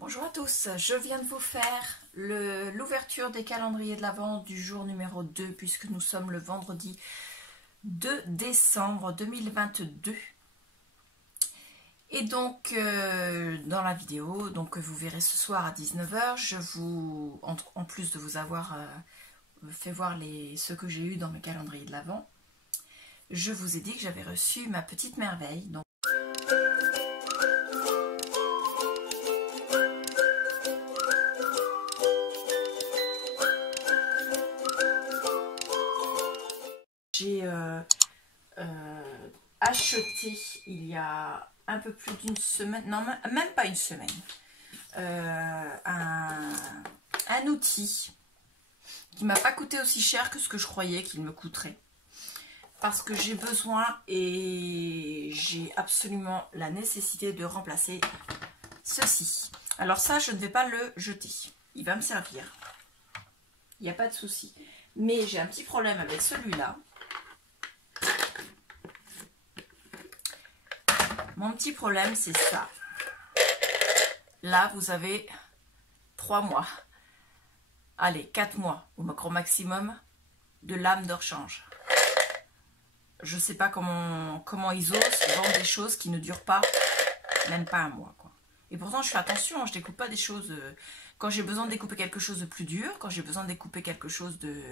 Bonjour à tous, je viens de vous faire l'ouverture des calendriers de l'Avent du jour numéro 2 puisque nous sommes le vendredi 2 décembre 2022. Et donc dans la vidéo que vous verrez ce soir à 19 h, je vous, en plus de vous avoir fait voir ce que j'ai eu dans mes calendriers de l'Avent, je vous ai dit que j'avais reçu ma petite merveille. Donc, j'ai acheté il y a un peu plus d'une semaine, non même pas une semaine, un outil qui m'a pas coûté aussi cher que ce que je croyais qu'il me coûterait. Parce que j'ai besoin et j'ai absolument la nécessité de remplacer ceci. Alors ça, je ne vais pas le jeter. Il va me servir. Il n'y a pas de souci. Mais j'ai un petit problème avec celui-là. Mon petit problème, c'est ça. Là, vous avez 3 mois. Allez, 4 mois au maximum de lame de rechange. Je ne sais pas comment ils osent vendre des choses qui ne durent pas, même pas un mois, quoi. Et pourtant, je fais attention, je ne découpe pas des choses... quand j'ai besoin de découper quelque chose de plus dur, quand j'ai besoin de découper quelque chose de...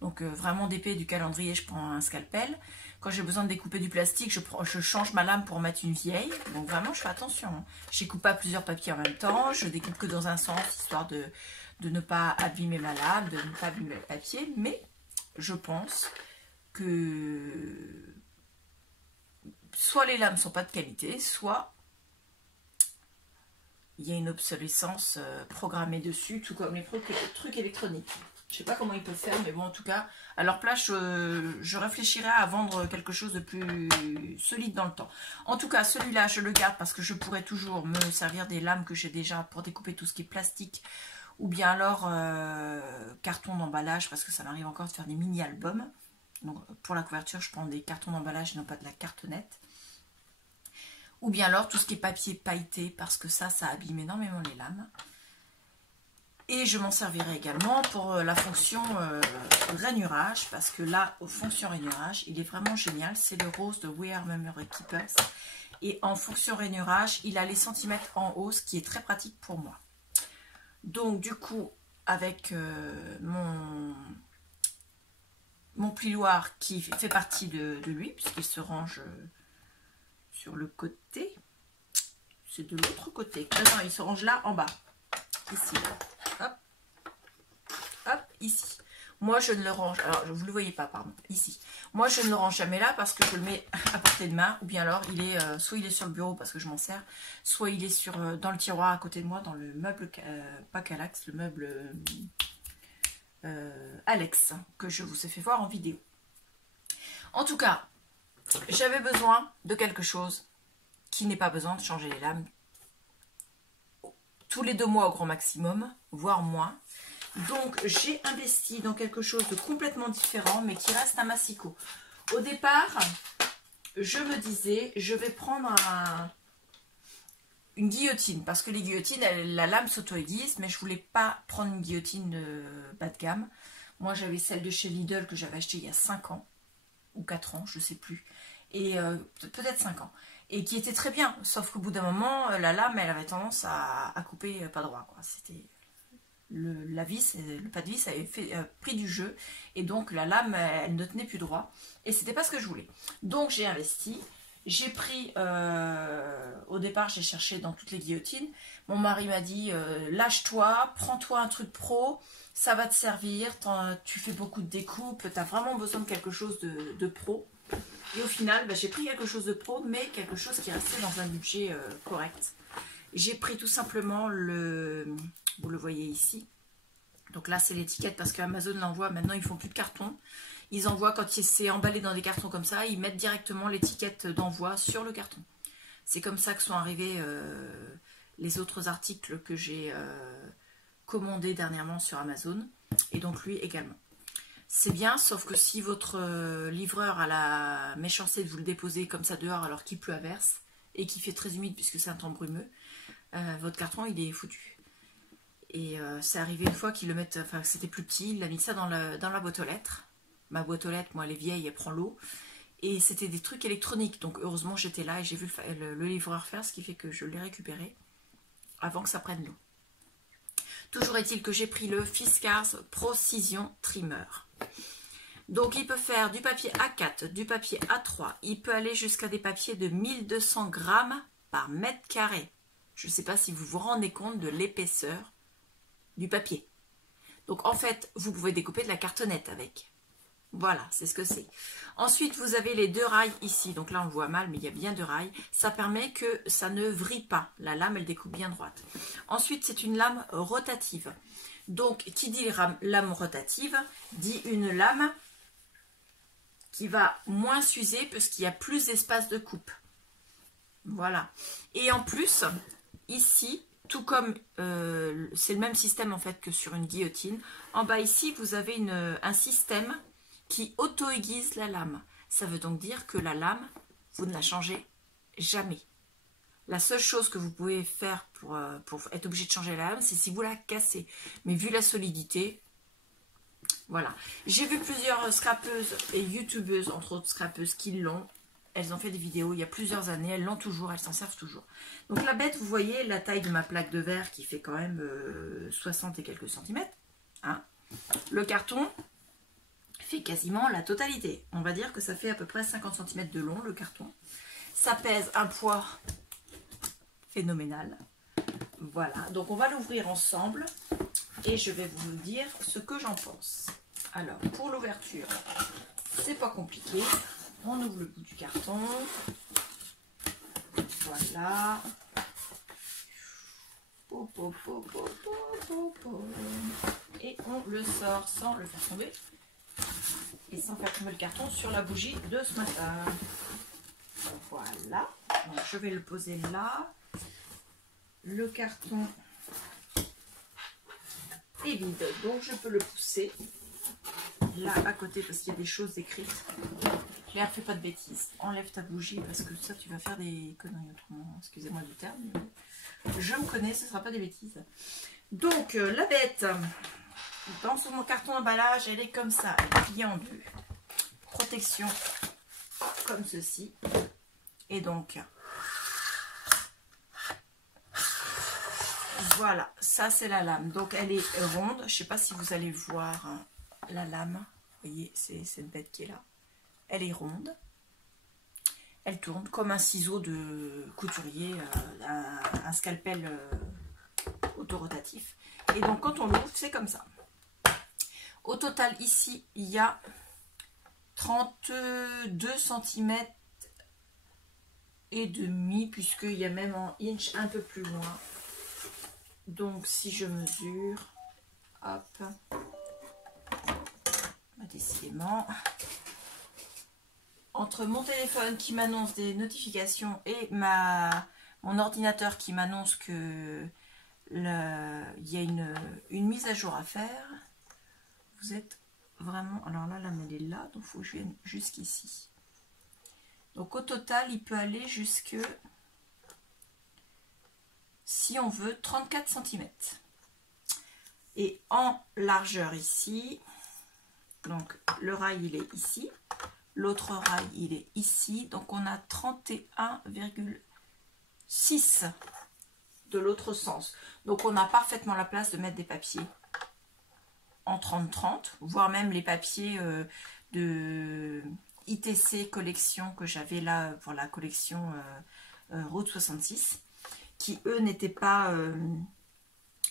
Donc vraiment d'épais du calendrier, je prends un scalpel. Quand j'ai besoin de découper du plastique, je change ma lame pour mettre une vieille. Donc vraiment, je fais attention. Je découpe pas plusieurs papiers en même temps. Je découpe que dans un sens, histoire de ne pas abîmer ma lame, de ne pas abîmer le papier. Mais je pense que soit les lames sont pas de qualité, soit il y a une obsolescence programmée dessus, tout comme les trucs électroniques. Je sais pas comment ils peuvent faire, mais bon, en tout cas, à leur place, je réfléchirais à vendre quelque chose de plus solide dans le temps. En tout cas, celui-là, je le garde parce que je pourrais toujours me servir des lames que j'ai déjà pour découper tout ce qui est plastique, ou bien alors carton d'emballage, parce que ça m'arrive encore de faire des mini-albums. Donc, pour la couverture, je prends des cartons d'emballage et non pas de la cartonnette. Ou bien alors tout ce qui est papier pailleté, parce que ça abîme énormément les lames. Et je m'en servirai également pour la fonction rainurage, parce que là, aux fonctions rainurage, il est vraiment génial. C'est le rose de We Are Memory Keepers. Et en fonction rainurage, il a les centimètres en haut, ce qui est très pratique pour moi. Donc du coup, avec mon plioir qui fait partie de lui, puisqu'il se range sur le côté. C'est de l'autre côté. Non, il se range là en bas. Ici. Hop. Hop, ici. Moi, je ne le range... Alors, vous ne le voyez pas, pardon. Ici. Moi, je ne le range jamais là parce que je le mets à portée de main. Ou bien alors, soit il est sur le bureau parce que je m'en sers. Soit il est dans le tiroir à côté de moi, dans le meuble... pas Calax, le meuble... Alex, que je vous ai fait voir en vidéo. En tout cas, j'avais besoin de quelque chose qui n'ait pas besoin de changer les lames tous les 2 mois au grand maximum, voire moins. Donc j'ai investi dans quelque chose de complètement différent, mais qui reste un massicot. Au départ, je me disais, je vais prendre une guillotine, parce que les guillotines, la lame s'auto-aiguise, mais je voulais pas prendre une guillotine bas de gamme. Moi j'avais celle de chez Lidl que j'avais achetée il y a 5 ans, ou 4 ans, je sais plus, et peut-être 5 ans. Et qui était très bien, sauf qu'au bout d'un moment, la lame, elle avait tendance à couper pas droit, quoi. C'était la vis, le pas de vis avait pris du jeu, et donc la lame, elle ne tenait plus droit, et c'était pas ce que je voulais. Donc j'ai investi, j'ai pris, au départ, j'ai cherché dans toutes les guillotines. Mon mari m'a dit, lâche-toi, prends-toi un truc pro, ça va te servir, tu fais beaucoup de découpes, tu as vraiment besoin de quelque chose de pro. Et au final, j'ai pris quelque chose de pro, mais quelque chose qui restait dans un budget correct. J'ai pris tout simplement vous le voyez ici. Donc là, c'est l'étiquette parce qu'Amazon l'envoie. Maintenant, ils font plus de carton. Ils envoient, quand c'est emballé dans des cartons comme ça, ils mettent directement l'étiquette d'envoi sur le carton. C'est comme ça que sont arrivés les autres articles que j'ai commandés dernièrement sur Amazon. Et donc lui également. C'est bien, sauf que si votre livreur a la méchanceté de vous le déposer comme ça dehors alors qu'il pleut à verse et qu'il fait très humide puisque c'est un temps brumeux, votre carton il est foutu. Et c'est arrivé une fois qu'ils le mettent, enfin c'était plus petit, il a mis ça dans la boîte aux lettres. Ma boîte aux lettres, moi elle est vieille, elle prend l'eau. Et c'était des trucs électroniques, donc heureusement j'étais là et j'ai vu le livreur faire, ce qui fait que je l'ai récupéré avant que ça prenne l'eau. Toujours est-il que j'ai pris le Fiskars Procision Trimmer. Donc il peut faire du papier A4, du papier A3, il peut aller jusqu'à des papiers de 1200 grammes par mètre carré. Je ne sais pas si vous vous rendez compte de l'épaisseur du papier. Donc en fait, vous pouvez découper de la cartonnette avec. Voilà, c'est ce que c'est. Ensuite, vous avez les 2 rails ici. Donc là, on le voit mal, mais il y a bien 2 rails. Ça permet que ça ne vrille pas. La lame, elle découpe bien droite. Ensuite, c'est une lame rotative. Donc, qui dit lame rotative, dit une lame qui va moins s'user parce qu'il y a plus d'espace de coupe. Voilà. Et en plus, ici, tout comme c'est le même système en fait que sur une guillotine, en bas ici, vous avez un système qui auto-aiguise la lame. Ça veut donc dire que la lame, vous ne la changez jamais. La seule chose que vous pouvez faire pour être obligé de changer la lame, c'est si vous la cassez. Mais vu la solidité, voilà. J'ai vu plusieurs scrapeuses et youtubeuses, entre autres scrapeuses, qui l'ont. Elles ont fait des vidéos il y a plusieurs années, elles l'ont toujours, elles s'en servent toujours. Donc la bête, vous voyez la taille de ma plaque de verre qui fait quand même 60 et quelques centimètres. Hein. Le carton fait quasiment la totalité. On va dire que ça fait à peu près 50 cm de long le carton. Ça pèse un poids phénoménal. Voilà, donc on va l'ouvrir ensemble et je vais vous dire ce que j'en pense. Alors, pour l'ouverture, c'est pas compliqué. On ouvre le bout du carton. Voilà. Et on le sort sans le faire tomber. Et sans faire tomber le carton sur la bougie de ce matin. Voilà. Donc, je vais le poser là. Le carton est vide, donc je peux le pousser là à côté parce qu'il y a des choses écrites. Claire, fais pas de bêtises. Enlève ta bougie parce que ça, tu vas faire des conneries autrement. Excusez-moi du terme. Mais je me connais, ce ne sera pas des bêtises. Donc, la bête, dans son carton d'emballage, elle est comme ça. Elle est pliée en deux. Protection comme ceci. Et donc, voilà, ça c'est la lame. Donc, elle est ronde. Je ne sais pas si vous allez voir la lame. Vous voyez, c'est cette bête qui est là. Elle est ronde. Elle tourne comme un ciseau de couturier, un scalpel autorotatif. Et donc, quand on l'ouvre, c'est comme ça. Au total, ici, il y a 32 cm et demi, puisqu'il y a même en inch un peu plus loin. Donc, si je mesure, hop, décidément, entre mon téléphone qui m'annonce des notifications et mon ordinateur qui m'annonce que il y a une mise à jour à faire, vous êtes vraiment... Alors là, la mêlée est là, donc il faut que je vienne jusqu'ici. Donc au total, il peut aller jusque, si on veut, 34 cm. Et en largeur ici, donc le rail il est ici, l'autre rail il est ici, donc on a 31,6 de l'autre sens. Donc on a parfaitement la place de mettre des papiers en 30-30, voire même les papiers de ITC collection que j'avais là pour la collection Route 66, qui eux n'étaient pas...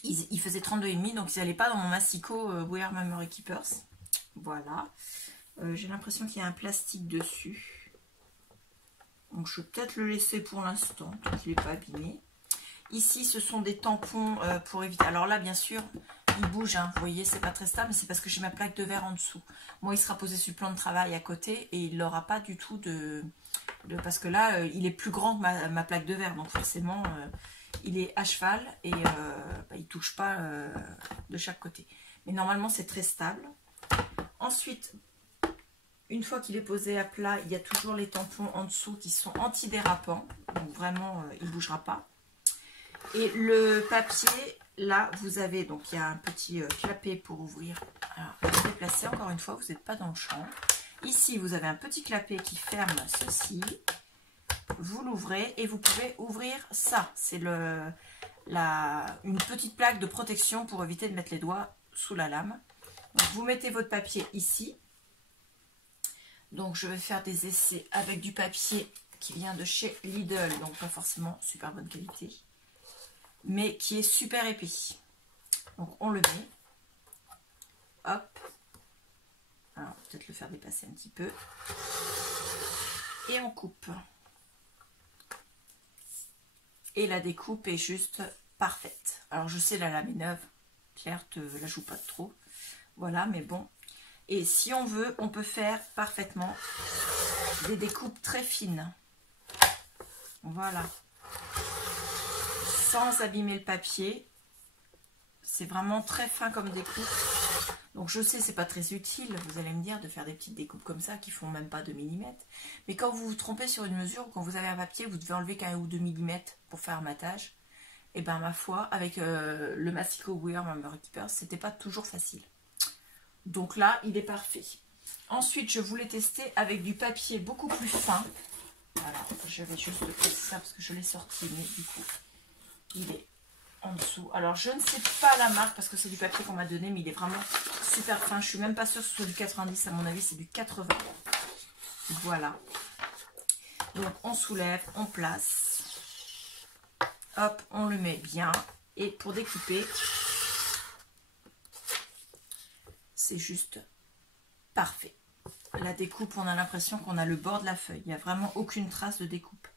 ils faisaient 32,5, donc ils n'allaient pas dans mon massicot We Are Memory Keepers. Voilà. J'ai l'impression qu'il y a un plastique dessus. Donc je vais peut-être le laisser pour l'instant, tant qu'il n'est pas abîmé. Ici, ce sont des tampons pour éviter... Alors là, bien sûr, il bouge. Hein. Vous voyez, c'est pas très stable, mais c'est parce que j'ai ma plaque de verre en dessous. Moi, il sera posé sur le plan de travail à côté et il n'aura pas du tout parce que là, il est plus grand que ma plaque de verre. Donc forcément, il est à cheval et il ne touche pas de chaque côté. Mais normalement, c'est très stable. Ensuite, une fois qu'il est posé à plat, il y a toujours les tampons en dessous qui sont antidérapants. Donc vraiment, il ne bougera pas. Et le papier, là, vous avez, donc il y a un petit clapet pour ouvrir. Alors, vous déplacez encore une fois, vous n'êtes pas dans le champ. Ici, vous avez un petit clapet qui ferme ceci. Vous l'ouvrez et vous pouvez ouvrir ça. C'est une petite plaque de protection pour éviter de mettre les doigts sous la lame. Donc, vous mettez votre papier ici. Donc, je vais faire des essais avec du papier qui vient de chez Lidl. Donc, pas forcément super bonne qualité, mais qui est super épais. Donc, on le met. Hop. Alors, peut-être le faire dépasser un petit peu. Et on coupe. Et la découpe est juste parfaite. Alors, je sais, la lame est neuve. Claire te la joue pas trop. Voilà, mais bon. Et si on veut, on peut faire parfaitement des découpes très fines. Voilà. Sans abîmer le papier. C'est vraiment très fin comme découpe. Donc je sais, c'est pas très utile, vous allez me dire, de faire des petites découpes comme ça qui font même pas 2 mm. Mais quand vous vous trompez sur une mesure, ou quand vous avez un papier, vous devez enlever qu'1 ou 2 mm pour faire un matage. Et ben ma foi, avec le Mastico Wear Memory Keeper, c'était pas toujours facile. Donc là, il est parfait. Ensuite, je voulais tester avec du papier beaucoup plus fin. Alors, je vais juste poser ça parce que je l'ai sorti, mais du coup, il est en dessous. Alors, je ne sais pas la marque parce que c'est du papier qu'on m'a donné, mais il est vraiment super fin. Je suis même pas sûre que ce soit du 90, à mon avis, c'est du 80. Voilà. Donc, on soulève, on place. Hop, on le met bien. Et pour découper, c'est juste parfait. La découpe, on a l'impression qu'on a le bord de la feuille. Il n'y a vraiment aucune trace de découpe.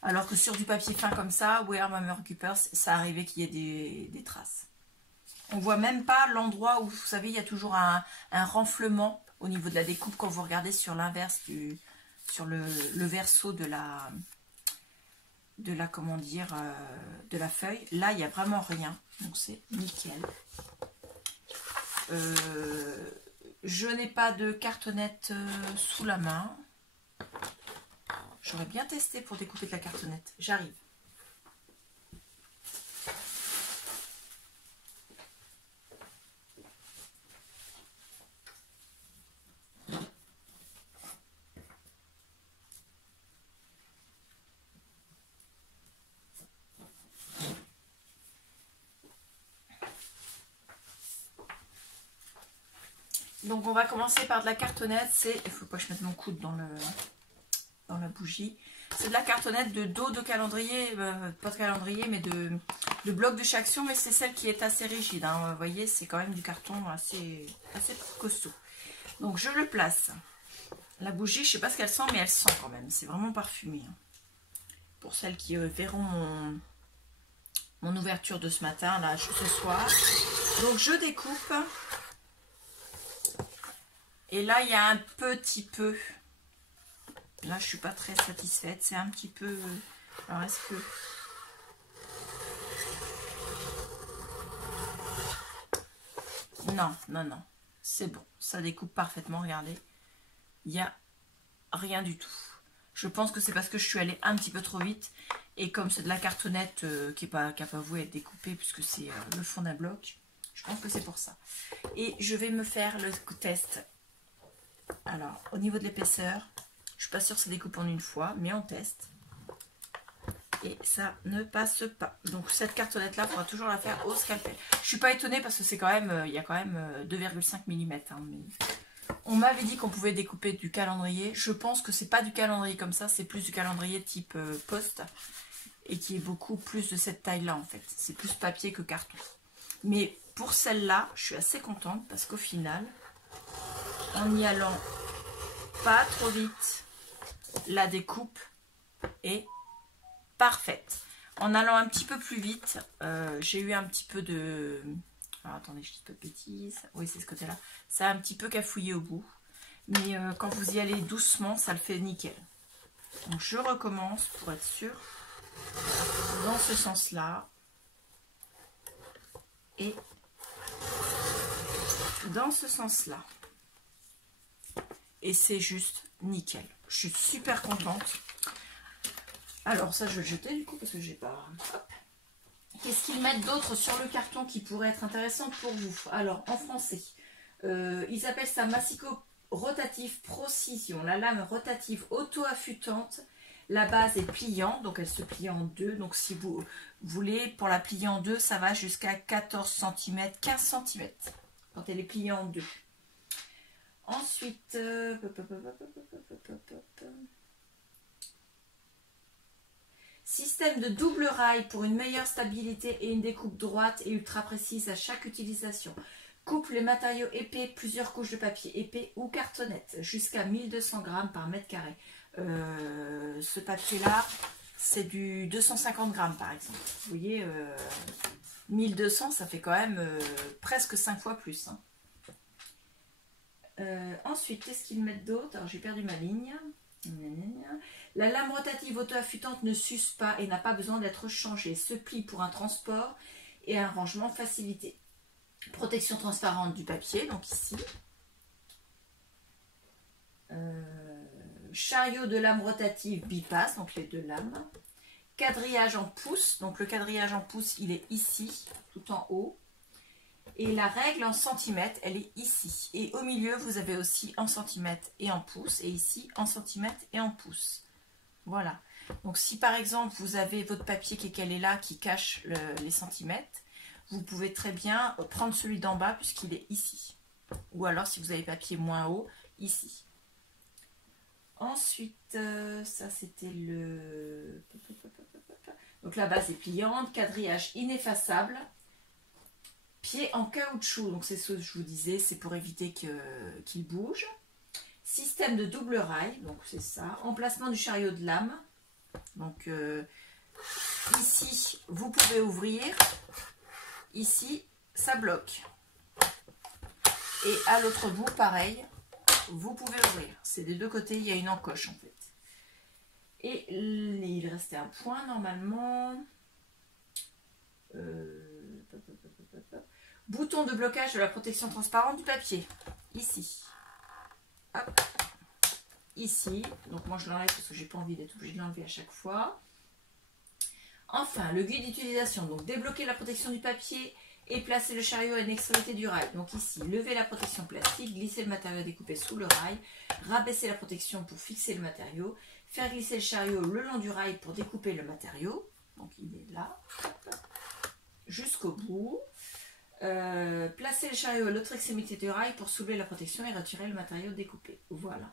Alors que sur du papier fin comme ça, Wear Memory Keeper, ça arrivait qu'il y ait des traces. On voit même pas l'endroit où, vous savez, il y a toujours un renflement au niveau de la découpe quand vous regardez sur l'inverse sur le verso de la comment dire, de la feuille. Là, il n'y a vraiment rien. Donc c'est nickel. Je n'ai pas de cartonnette sous la main. J'aurais bien testé pour découper de la cartonnette. J'arrive. Donc on va commencer par de la cartonnette. Il faut pas que je mette mon coude dans la bougie. C'est de la cartonnette de dos de calendrier, pas de calendrier, mais de bloc de chaque action, mais c'est celle qui est assez rigide. Hein. Vous voyez, c'est quand même du carton assez costaud. Donc je le place. La bougie, je sais pas ce qu'elle sent, mais elle sent quand même. C'est vraiment parfumé. Hein. Pour celles qui verront mon ouverture de ce matin, là, ce soir. Donc je découpe. Et là, il y a un petit peu... Là, je suis pas très satisfaite. C'est un petit peu... Alors, est-ce que... Non, non, non. C'est bon. Ça découpe parfaitement. Regardez. Il n'y a rien du tout. Je pense que c'est parce que je suis allée un petit peu trop vite. Et comme c'est de la cartonnette qui n'a pas voué être découpée, puisque c'est le fond d'un bloc, je pense que c'est pour ça. Et je vais me faire le test. Alors, au niveau de l'épaisseur, je suis pas sûre que ça découpe en une fois, mais on teste. Et ça ne passe pas. Donc cette cartonnette là, il faudra toujours la faire au scalpel. Je suis pas étonnée parce que c'est quand même, il y a quand même 2,5 mm. Hein, mais on m'avait dit qu'on pouvait découper du calendrier. Je pense que c'est pas du calendrier comme ça, c'est plus du calendrier type poste. Et qui est beaucoup plus de cette taille là en fait. C'est plus papier que carton. Mais pour celle-là, je suis assez contente parce qu'au final... En y allant pas trop vite, la découpe est parfaite. En allant un petit peu plus vite, j'ai eu un petit peu de... Alors attendez, je dis pas de bêtises. Oui, c'est ce côté-là. Ça a un petit peu cafouillé au bout. Mais quand vous y allez doucement, ça le fait nickel. Donc je recommence pour être sûre. Dans ce sens-là. Et dans ce sens-là. Et c'est juste nickel. Je suis super contente. Alors ça, je vais le jeter du coup parce que j'ai pas... Hop. Qu'est-ce qu'ils mettent d'autre sur le carton qui pourrait être intéressant pour vous? Alors, en français, ils appellent ça Massico rotatif Procision. La lame rotative auto-affûtante. La base est pliante, donc elle se plie en deux. Donc si vous voulez, pour la plier en deux, ça va jusqu'à 14 cm, 15 cm quand elle est pliée en deux. Ensuite, système de double rail pour une meilleure stabilité et une découpe droite et ultra précise à chaque utilisation. Coupe les matériaux épais, plusieurs couches de papier épais ou cartonnette, jusqu'à 1200 grammes par mètre carré. Ce papier-là, c'est du 250 grammes par exemple. Vous voyez, 1200, ça fait quand même presque 5 fois plus. Hein. Ensuite, qu'est-ce qu'ils mettent d'autre? Alors, j'ai perdu ma ligne. La lame rotative auto-affûtante ne s'use pas et n'a pas besoin d'être changée. Se plie pour un transport et un rangement facilité. Protection transparente du papier, donc ici. Chariot de lame rotative bipasse, donc les deux lames. Quadrillage en pouces, donc le quadrillage en pouces, il est ici, tout en haut. Et la règle en centimètres, elle est ici. Et au milieu, vous avez aussi en centimètres et en pouces. Et ici, en centimètres et en pouces. Voilà. Donc si par exemple, vous avez votre papier qui est calé là, qui cache les centimètres, vous pouvez très bien prendre celui d'en bas puisqu'il est ici. Ou alors, si vous avez papier moins haut, ici. Ensuite, ça c'était le... Donc la base est pliante, quadrillage ineffaçable. Pied en caoutchouc, donc c'est ce que je vous disais, c'est pour éviter qu'il bouge. Système de double rail, donc c'est ça. Emplacement du chariot de lame. Donc ici, vous pouvez ouvrir. Ici, ça bloque. Et à l'autre bout, pareil, vous pouvez ouvrir. C'est des deux côtés, il y a une encoche en fait. Et il restait un point normalement. Bouton de blocage de la protection transparente du papier. Ici. Hop. Ici. Donc moi je l'enlève parce que j'ai pas envie d'être obligée de l'enlever à chaque fois. Enfin, le guide d'utilisation. Donc débloquer la protection du papier et placer le chariot à une extrémité du rail. Donc ici, lever la protection plastique, glisser le matériau découpé sous le rail, rabaisser la protection pour fixer le matériau, faire glisser le chariot le long du rail pour découper le matériau. Donc il est là. Jusqu'au bout. Placer le chariot à l'autre extrémité du rail pour soulever la protection et retirer le matériau découpé. Voilà.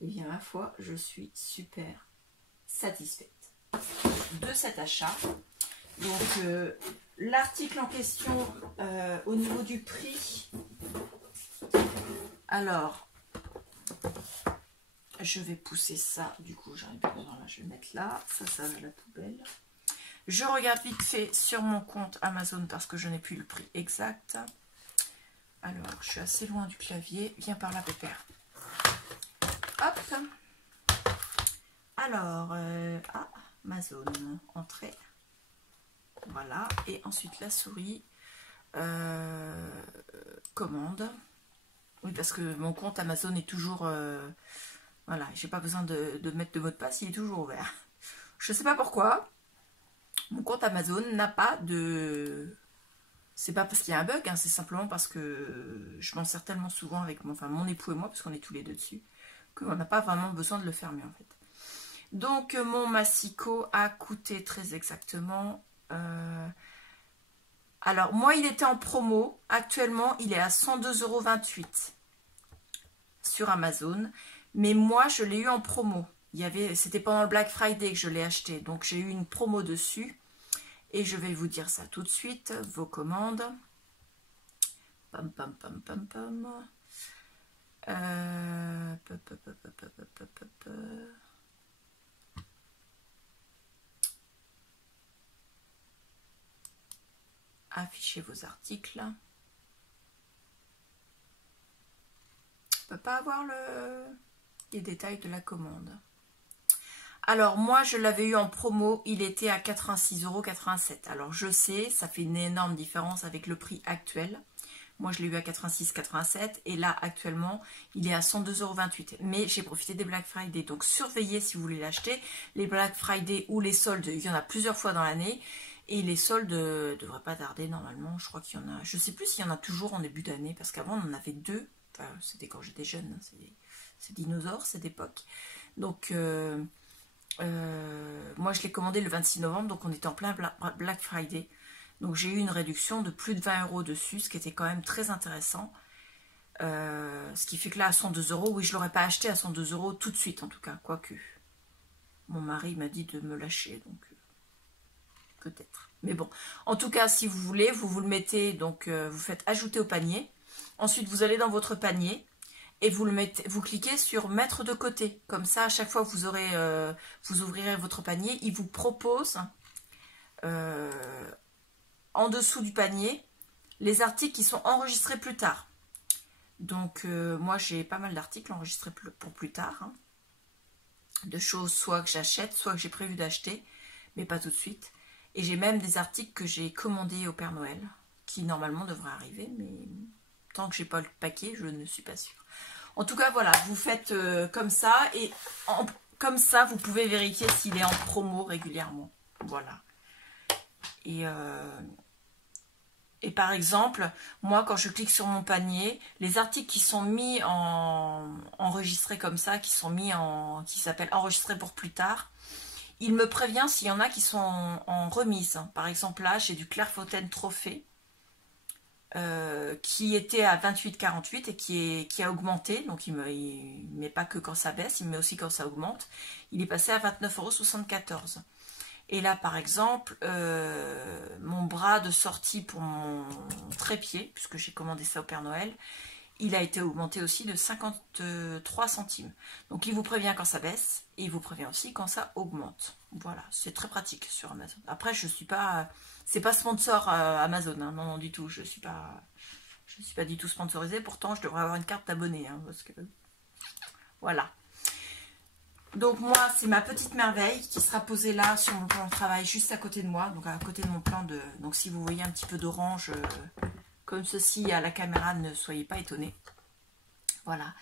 Et bien ma foi, je suis super satisfaite de cet achat. Donc l'article en question au niveau du prix. Alors, je vais pousser ça. Du coup, j'arrive pas besoin là. Je vais mettre là. Ça va à la poubelle. Je regarde vite fait sur mon compte Amazon parce que je n'ai plus le prix exact. Alors, je suis assez loin du clavier. Viens par là, pépère. Hop. Alors, Amazon, entrée. Voilà. Et ensuite, la souris. Commande. Oui, parce que mon compte Amazon est toujours... voilà, j'ai pas besoin de mettre de mot de passe. Il est toujours ouvert. Je sais pas pourquoi. Mon compte Amazon n'a pas de... C'est pas parce qu'il y a un bug, hein, c'est simplement parce que je m'en sers tellement souvent avec mon époux et moi, parce qu'on est tous les deux dessus, qu'on n'a pas vraiment besoin de le fermer en fait. Donc mon Massico a coûté très exactement... Alors moi il était en promo, actuellement il est à 102,28 € sur Amazon, mais moi je l'ai eu en promo. C'était pendant le Black Friday que je l'ai acheté, donc j'ai eu une promo dessus. Et je vais vous dire ça tout de suite. Vos commandes. Pam, pam, pam, pam, pam. Affichez vos articles. On ne peut pas avoir les détails de la commande. Alors moi je l'avais eu en promo, il était à 86,87 €. Alors je sais, ça fait une énorme différence avec le prix actuel. Moi je l'ai eu à 86,87 et là actuellement il est à 102,28 €. Mais j'ai profité des Black Friday, donc surveillez si vous voulez l'acheter. Les Black Friday ou les soldes, il y en a plusieurs fois dans l'année. Et les soldes ne devraient pas tarder normalement. Je crois qu'il y en a. Je sais plus s'il y en a toujours en début d'année. Parce qu'avant on en avait deux. Enfin, c'était quand j'étais jeune. Hein, c'est dinosaure cette époque. Donc moi je l'ai commandé le 26 novembre. Donc on était en plein Black Friday. Donc j'ai eu une réduction de plus de 20 € dessus. Ce qui était quand même très intéressant. Ce qui fait que là à 102 €. Oui, je ne l'aurais pas acheté à 102 € tout de suite en tout cas. Quoique. Mon mari m'a dit de me lâcher. Donc peut-être. Mais bon, en tout cas, si vous voulez, vous le mettez, donc vous faites ajouter au panier. Ensuite, vous allez dans votre panier et vous le mettez, vous cliquez sur mettre de côté. Comme ça, à chaque fois que vous aurez, vous ouvrirez votre panier, il vous propose en dessous du panier les articles qui sont enregistrés plus tard. Donc, moi, j'ai pas mal d'articles enregistrés pour plus tard. Hein, de choses soit que j'achète, soit que j'ai prévu d'acheter, mais pas tout de suite. Et j'ai même des articles que j'ai commandés au Père Noël, qui normalement devraient arriver, mais tant que j'ai pas le paquet, je ne suis pas sûre. En tout cas, voilà, vous faites comme ça, et comme ça, vous pouvez vérifier s'il est en promo régulièrement. Voilà. Et par exemple, moi, quand je clique sur mon panier, les articles qui sont mis enregistrés comme ça, qui s'appellent enregistrés pour plus tard, il me prévient s'il y en a qui sont en remise. Par exemple, là, j'ai du Clairefontaine Trophée qui était à 28,48 et qui a augmenté. Donc, il ne met pas que quand ça baisse, il met aussi quand ça augmente. Il est passé à 29,74 €. Et là, par exemple, mon bras de sortie pour mon trépied, puisque j'ai commandé ça au Père Noël, il a été augmenté aussi de 53 centimes. Donc il vous prévient quand ça baisse et il vous prévient aussi quand ça augmente. Voilà, c'est très pratique sur Amazon. Après, je suis pas, c'est pas sponsor Amazon, hein, non, non du tout. Je suis pas du tout sponsorisée. Pourtant, je devrais avoir une carte d'abonné, hein, parce que voilà. Donc moi, c'est ma petite merveille qui sera posée là sur mon plan de travail, juste à côté de moi, donc à côté de mon plan de. Donc si vous voyez un petit peu d'orange. Comme ceci à la caméra, ne soyez pas étonnés. Voilà.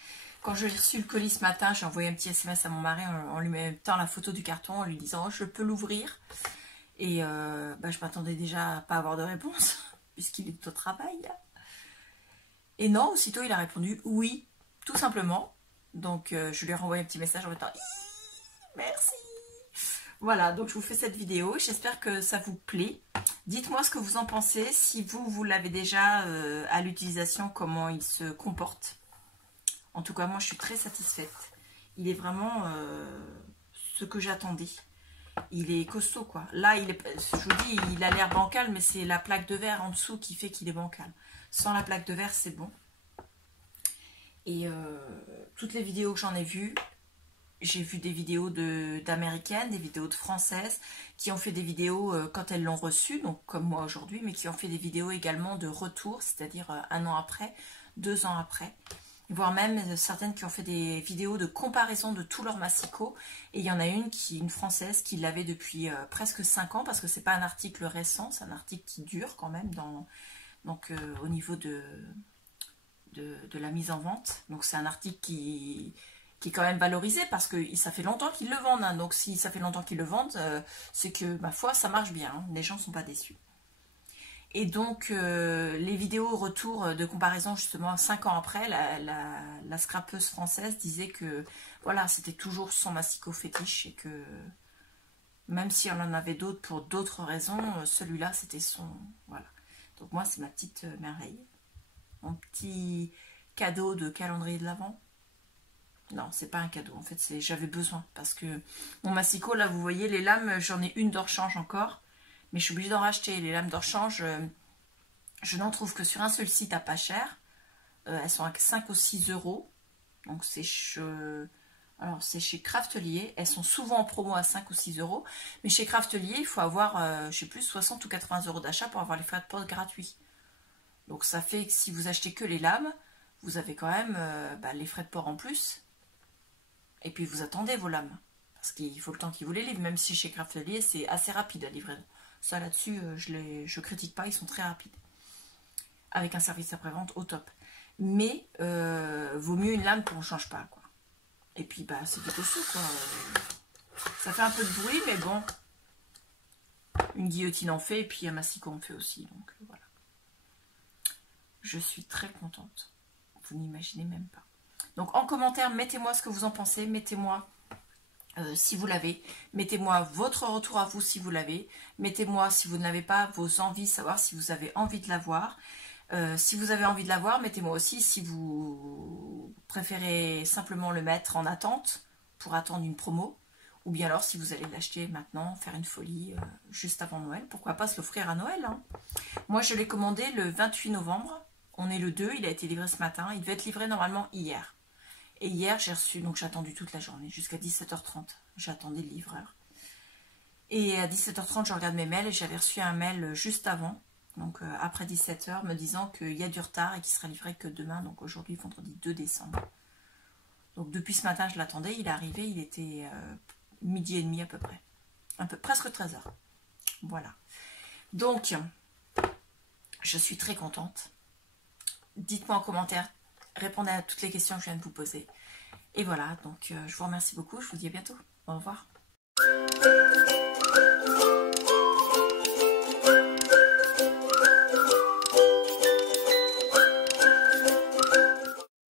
Quand j'ai reçu le colis ce matin, j'ai envoyé un petit SMS à mon mari en lui mettant la photo du carton, en lui disant oh, je peux l'ouvrir. Et je m'attendais déjà à pas avoir de réponse, puisqu'il est au travail. Et non, aussitôt il a répondu oui, tout simplement. Donc je lui ai renvoyé un petit message en mettant merci. Voilà, donc je vous fais cette vidéo. J'espère que ça vous plaît. Dites-moi ce que vous en pensez. Si vous l'avez déjà à l'utilisation, comment il se comporte. En tout cas, moi, je suis très satisfaite. Il est vraiment ce que j'attendais. Il est costaud, quoi. Là, je vous dis, il a l'air bancal, mais c'est la plaque de verre en dessous qui fait qu'il est bancal. Sans la plaque de verre, c'est bon. Et toutes les vidéos que j'en ai vues, j'ai vu des vidéos d'américaines, des vidéos de françaises qui ont fait des vidéos quand elles l'ont reçu, donc comme moi aujourd'hui, mais qui ont fait des vidéos également de retour, c'est-à-dire 1 an après, 2 ans après, voire même certaines qui ont fait des vidéos de comparaison de tous leurs massicots. Et il y en a une française qui l'avait depuis presque 5 ans, parce que c'est pas un article récent, c'est un article qui dure quand même au niveau de la mise en vente. Donc c'est un article qui est quand même valorisé parce que ça fait longtemps qu'ils le vendent. Hein. Donc si ça fait longtemps qu'ils le vendent, c'est que, ma foi, ça marche bien. Hein. Les gens ne sont pas déçus. Et donc, les vidéos retour de comparaison, justement, 5 ans après, la scrapeuse française disait que, voilà, c'était toujours son massicot fétiche et que, même si on en avait d'autres pour d'autres raisons, celui-là, c'était son... Voilà. Donc moi, c'est ma petite merveille. Mon petit cadeau de calendrier de l'Avent. Non, c'est pas un cadeau, en fait, j'avais besoin, parce que mon massicot, là, vous voyez, les lames, j'en ai une d'Orchange encore, mais je suis obligée d'en racheter. Les lames d'Orchange, je n'en trouve que sur un seul site à pas cher. Elles sont à 5 ou 6 €, donc c'est chez Craftelier. Elles sont souvent en promo à 5 ou 6 €, mais chez Craftelier, il faut avoir, je sais plus, 60 ou 80 € d'achat pour avoir les frais de port gratuits. Donc ça fait que si vous achetez que les lames, vous avez quand même les frais de port en plus. Et puis vous attendez vos lames, parce qu'il faut le temps qu'ils vous les livrent, même si chez Craftelier c'est assez rapide à livrer. Ça là-dessus, je critique pas, ils sont très rapides. Avec un service après-vente au top. Mais vaut mieux une lame qu'on ne change pas, quoi. Et puis c'est du costaud, quoi. Ça fait un peu de bruit, mais bon. Une guillotine en fait, et puis un massicot en fait aussi. Donc voilà. Je suis très contente. Vous n'imaginez même pas. Donc en commentaire, mettez-moi ce que vous en pensez. Mettez-moi si vous l'avez. Mettez-moi votre retour à vous si vous l'avez. Mettez-moi si vous ne l'avez pas, vos envies, savoir si vous avez envie de l'avoir. Si vous avez envie de l'avoir, mettez-moi aussi si vous préférez simplement le mettre en attente pour attendre une promo. Ou bien alors si vous allez l'acheter maintenant, faire une folie juste avant Noël. Pourquoi pas se l'offrir à Noël, hein. Moi je l'ai commandé le 28 novembre. On est le 2, il a été livré ce matin. Il devait être livré normalement hier. Et hier j'ai reçu, donc j'ai attendu toute la journée, jusqu'à 17h30. J'attendais le livreur. Et à 17h30 je regarde mes mails et j'avais reçu un mail juste avant. Donc après 17h me disant qu'il y a du retard et qu'il sera livré que demain. Donc aujourd'hui vendredi 2 décembre. Donc depuis ce matin je l'attendais. Il est arrivé, il était midi et demi à peu près. Presque 13h. Voilà. Donc je suis très contente. Dites-moi en commentaire, répondez à toutes les questions que je viens de vous poser. Et voilà, donc je vous remercie beaucoup, je vous dis à bientôt. Au revoir.